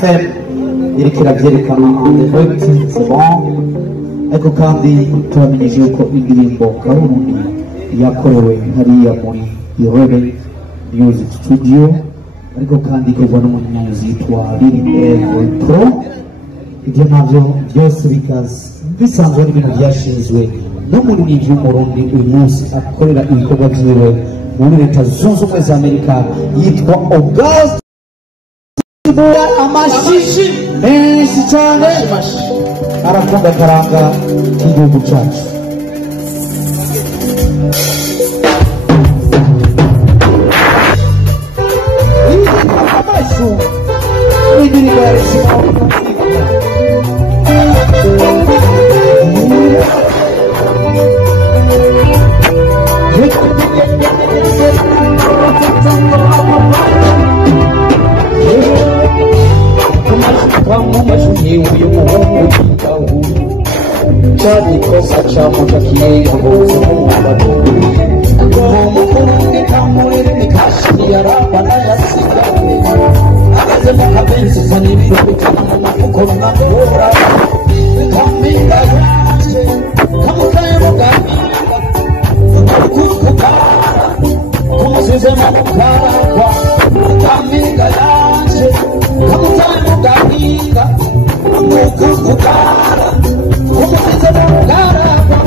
FM iriko iravyerekana direct c'est bon ariko kandi turamenyesha yuko indirimbo Karundi yakorewe hariya muri Rebe Music Studio ariko kandi ikorwa n'umunyamuziki yitwa Lili Pro. Ibyo navyo byose bisanzwe ari ibintu byashinzwe n'umuririmbyi w'umurundi uyu munsi akorera ibikorwa vyiwe muri leta zunze ubumwe za Amerika yitwa August amashishi menshi cyane arakunda karanga k'igihugu cyacu. Jadi kosa chamo cha kiengo Mukunde kamurire mikashi ya rapa na ya sika Akaze makabenzi fani birukana mu mafuko n'agora Kaminga yaje kamukaye mugani Kukukara kumusize mukara kwa Kaminga yaje kamukaye mugani Kukukara kumusize mukara kwa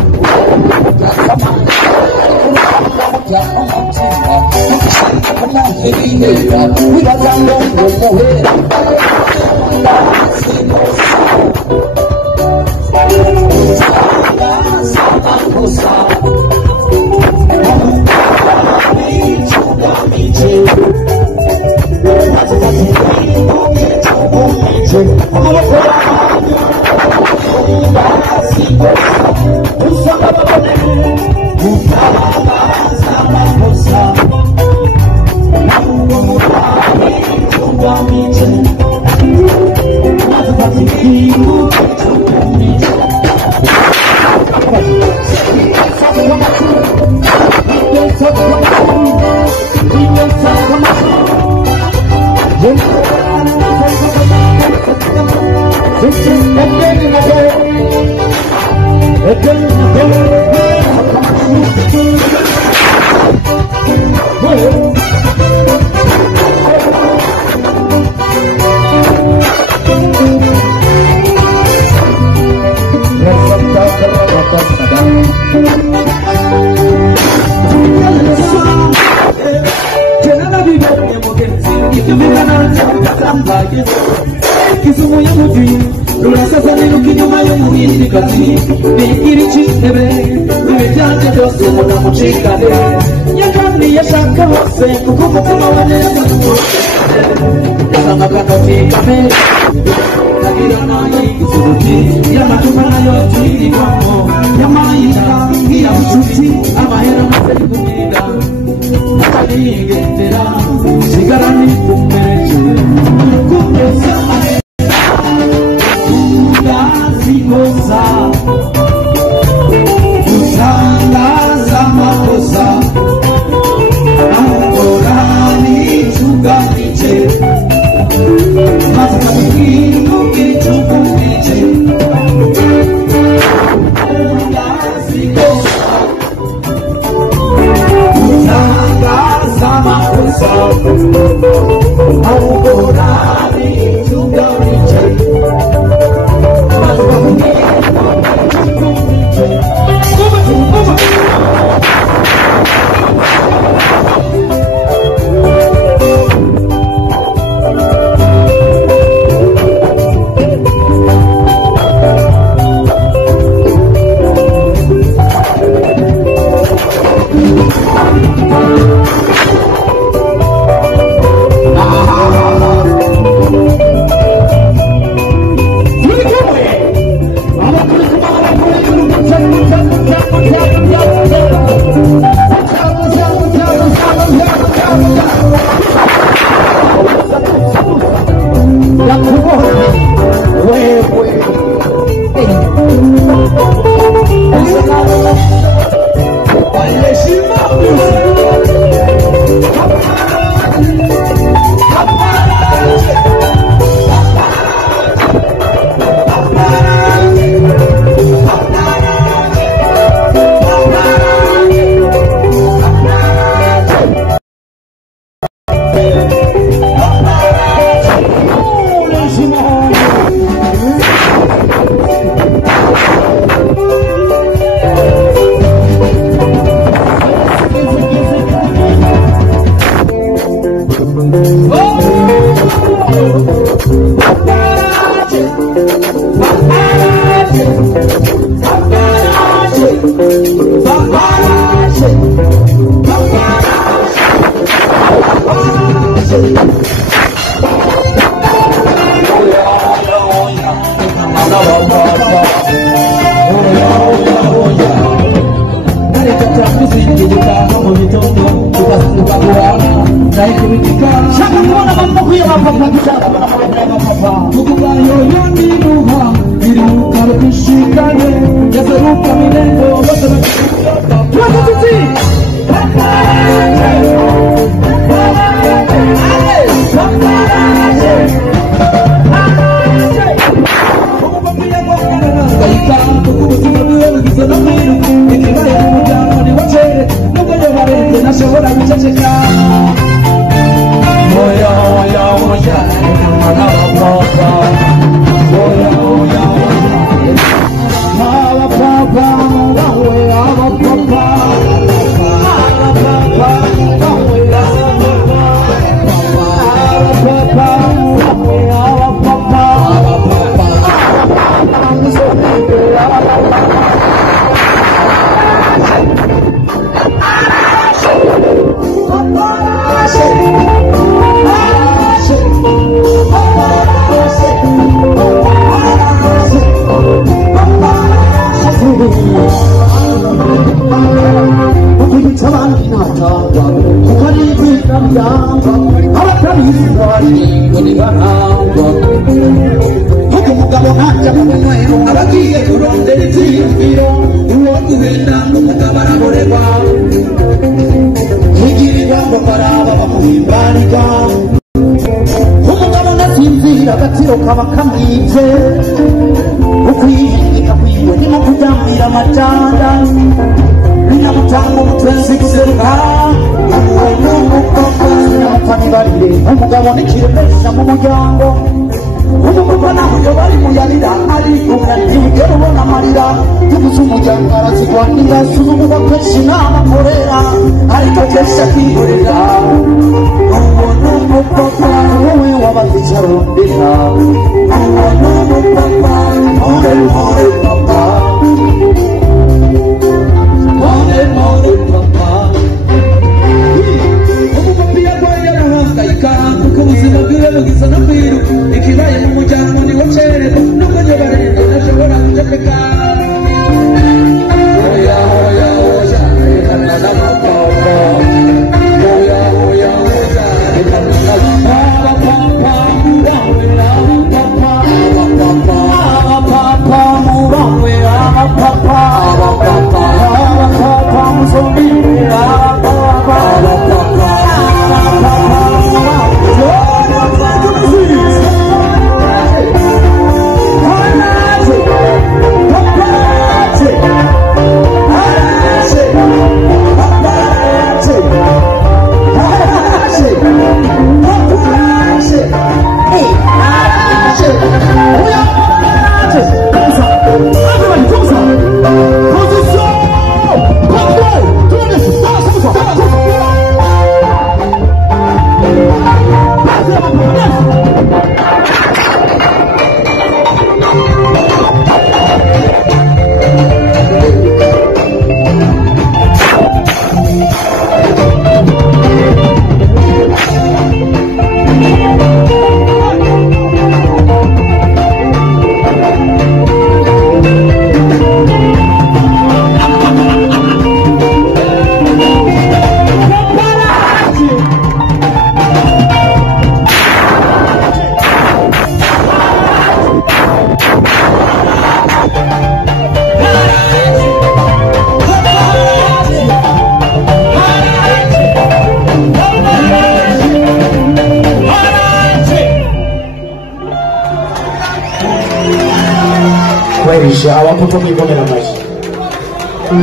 Abapapa mwikomera amashyi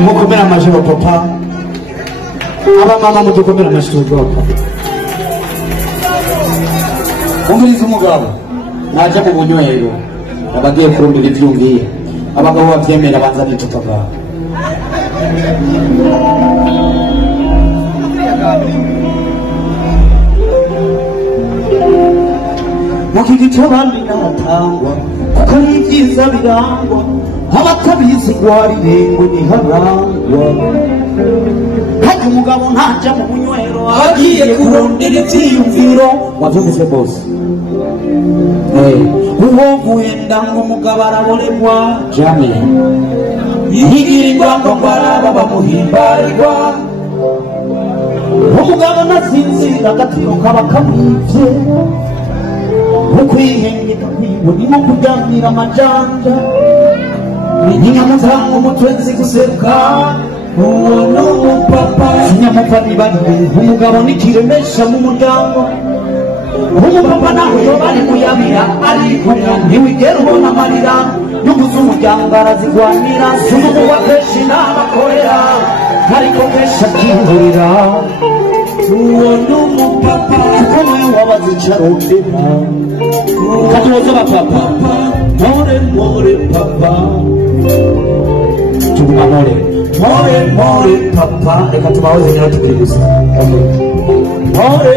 mukomera amashyi abapapa abamama mudukomera amashyi ubwoko umuriza umugabo naje mu bunywero abagiye kurundira ibyumviye abagabo babyemera banza n'icupa bwawe mukigica abandi n'abatangwa kuko ari ibyiza birangwa abatabizi gwarire ngo ntiharangwa hati umugabo ntajya mu bunywero agiye kurondera ibyiyumviro wabyumvise bose uwo guhenda ngo umugabo araborerwa jame yigirirwa ngo araba bamuhimbarirwa umugabo nasinzira agatiro kaba kamwivye ukwihengeka kwiwe ni nko kuryamira amajanja ninyamuzanga umutwenzi guseruka uwo ni umupapa sinyamupfa nibariwe umugabo nikiremesha mu muryango umupapa nawe yoba ari muyabira arikorera ntiwigera ubona amarira n'uguze umuryango arazigwanira sumuguwa kenshi n'abakorera ariko kenshi akihurira uwo ni umupapa kuko nawe wabaze icarondera katuwoza bapapa more more papa tuguma more papa reka tubahoze nyina tukigusa more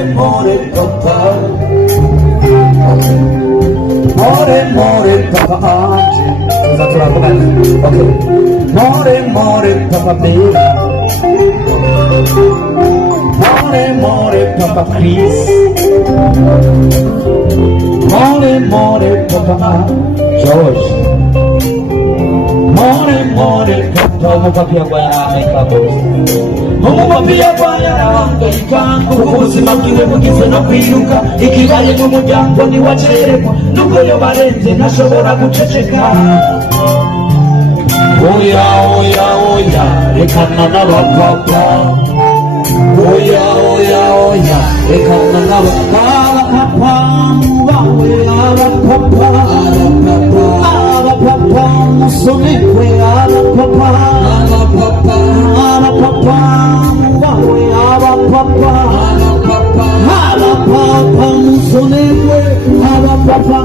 papa more papa tuza turavugana more papa baby more papa please more papa George more papa umupapi yagwayarahangayika bose umupapi yagwayarahangayika kuko ubuzima bwiwe bugizwe no kwiruka ikibaye mu muryango ntiwacererwa nubwo yo barenze ntashobora guceceka oya oya oya rekana n'abapapa oya oya oya rekana n'abapapa mubawe abapapa musomekwe abapapa mubawe abapapa musomekwe abapapa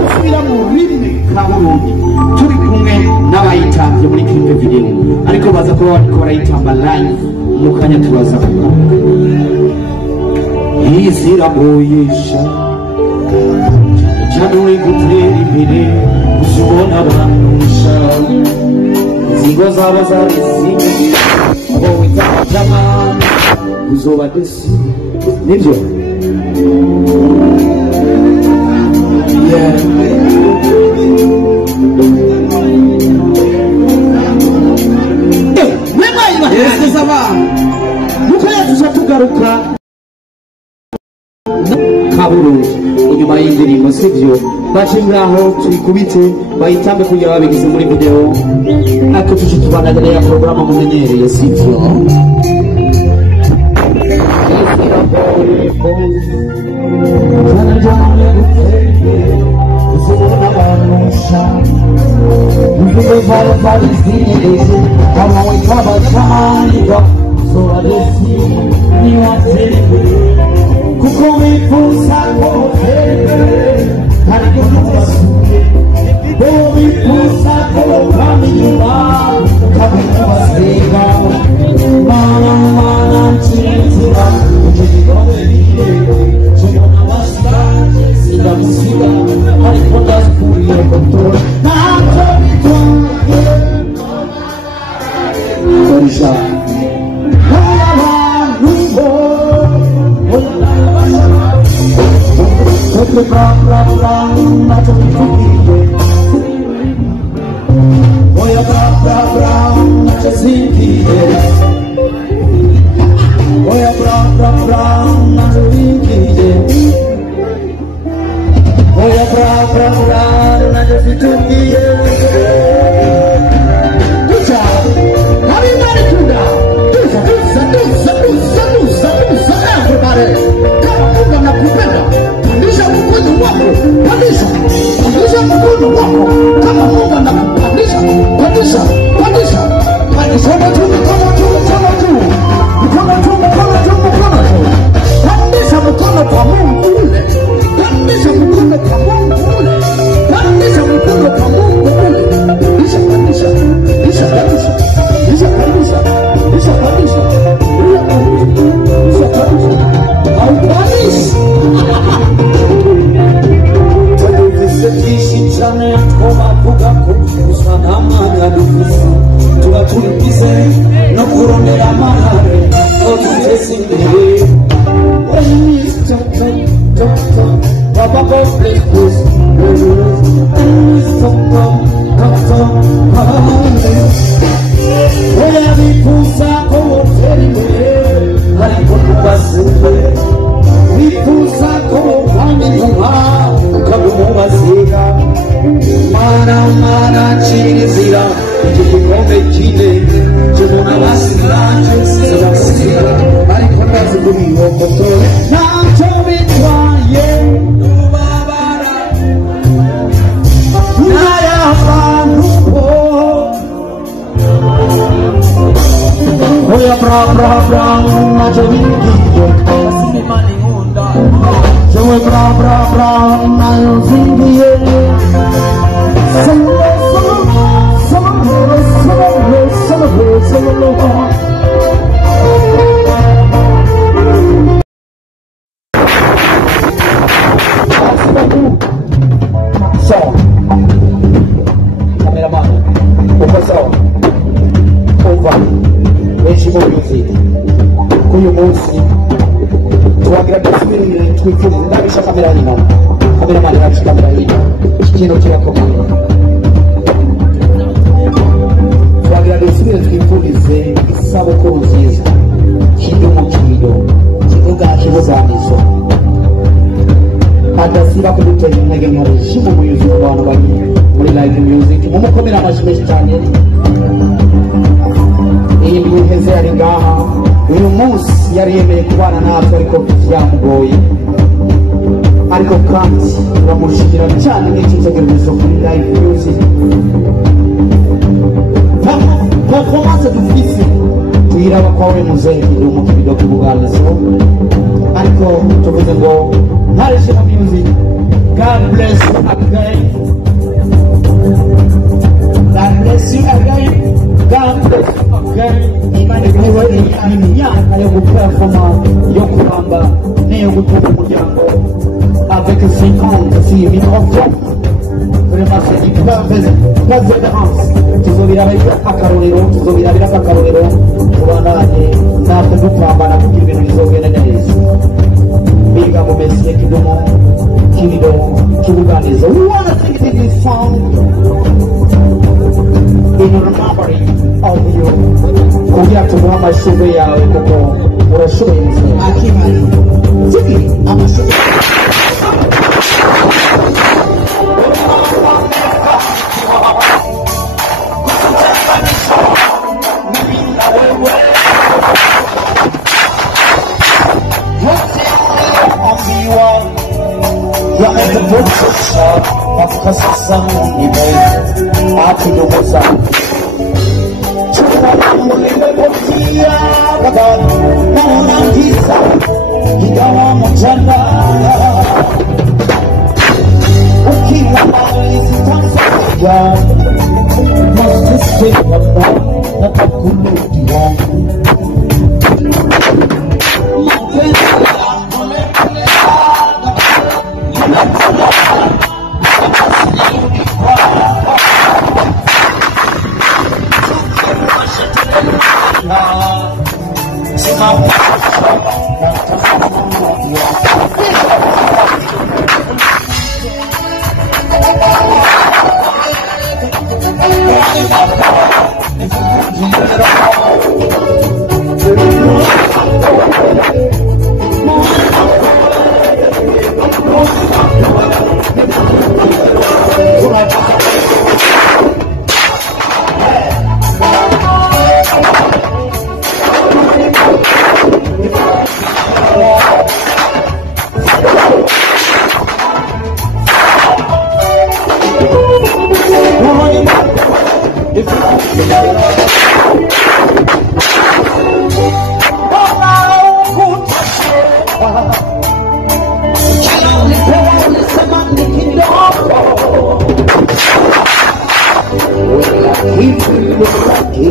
gusubira mu rurimi kaburundi turi kumwe n'abayitambye muri clip video ariko baza kuba bariko barayitamba live mu kanya turaza kuba iziragoyesha cyane uri gutera imbere uzubona abanusha inzigo zaba zarizimwe abo wita jamani uzoba desi nibyo tugaruka kaburundi inyuma y'indirimbo sivyo bace ngaho tuyikubite bayitambe kugira babigize muri video ariko tuje tubanagana ya porogaramu mumenyereye sivyo kuko wifuza ko ariko ntubasuye wifuza ko bamenya ukabibasiga mana nshimira ukigoneriye kibona basanje sindamusiga ariko ndakuriye gutora ntacyo bitwaye orisha gako usana mana dufisi tuba tulipize no kurondera amahare no tutesindere when stop Papa God bless us Oya vipusa kowoteriwe arikokubasire vipusa kowokamimuha ukagumubasiga mana chirizira igikombe kine kimuna basiranje zirasira ariko ndaziguriyokotoye ntacyo bitwaye ubabara n'ayabantu oya bra ntacyo bigiye asimimana inkunda jowe bra nayo zingiye Kuyu munsi tuwagira dusubire twifuza ndabisha kamera hino kameramani ndabisha kamera hino ikintu kirakomeye tuwagira dusubire twifurize isabukuru nziza kidumu kibuganizo adasiba kudutera intege nk'arishimo umuyobozi w'abantu bari muri live music mumukomera amashyi menshi cyane iyi biheze yari ngaha uyu munsi yari yemeye kubana natwe ariko byamugoye ariko kandi turamushimira cyane nk'icyitegererezo kuri live music performance dufise tuyiraba kwawe muzehe kidumu kibido kibuganizo ariko tuvuze ngo Harishima music God bless you again God bless you again God bless you again imani kuwa imyaka yo guperforma yo kuramba neyo gutuka umuryango avec 50 si microphone vraiment c'est du persévérance tuzobirabira akarorero tubandanye natwe dupambana kugira ibintu bizogenda neza biga mu mesi kidumu kibuganizo we wanna sing this song in remembering of you kugira tumuha amashuri yawe kuko urashoboye muzima akimari sigi amashuri ya mete potsha bakasasa ibe ati domoza chuma mulinde potia baba naona giza ingawa mchana ukiwa mbali sitamsaidia must stay baba na takurudia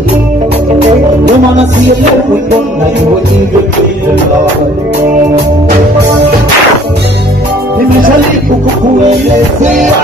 No man see a love with one night when you get the Lord. Nimeshali kukukuelezea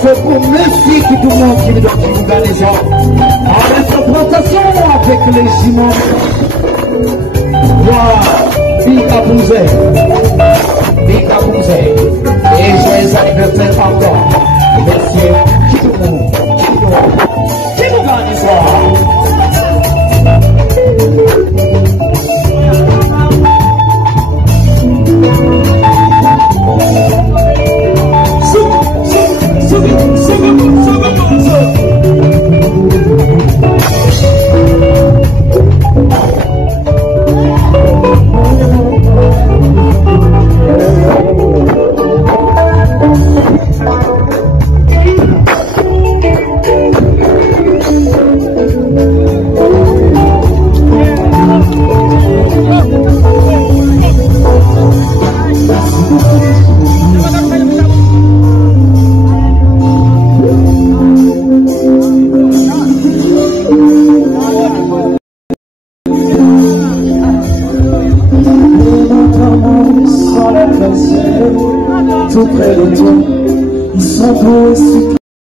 C'est pour merci que tout le monde qui doit nous les gens. En confrontation avec les ciments. Voilà, Big Abouzé. Big Abouzé. Et j'ai anniversaire encore. Messieurs, qui nous gagne ça? Tout près de toi, ils sont beaux et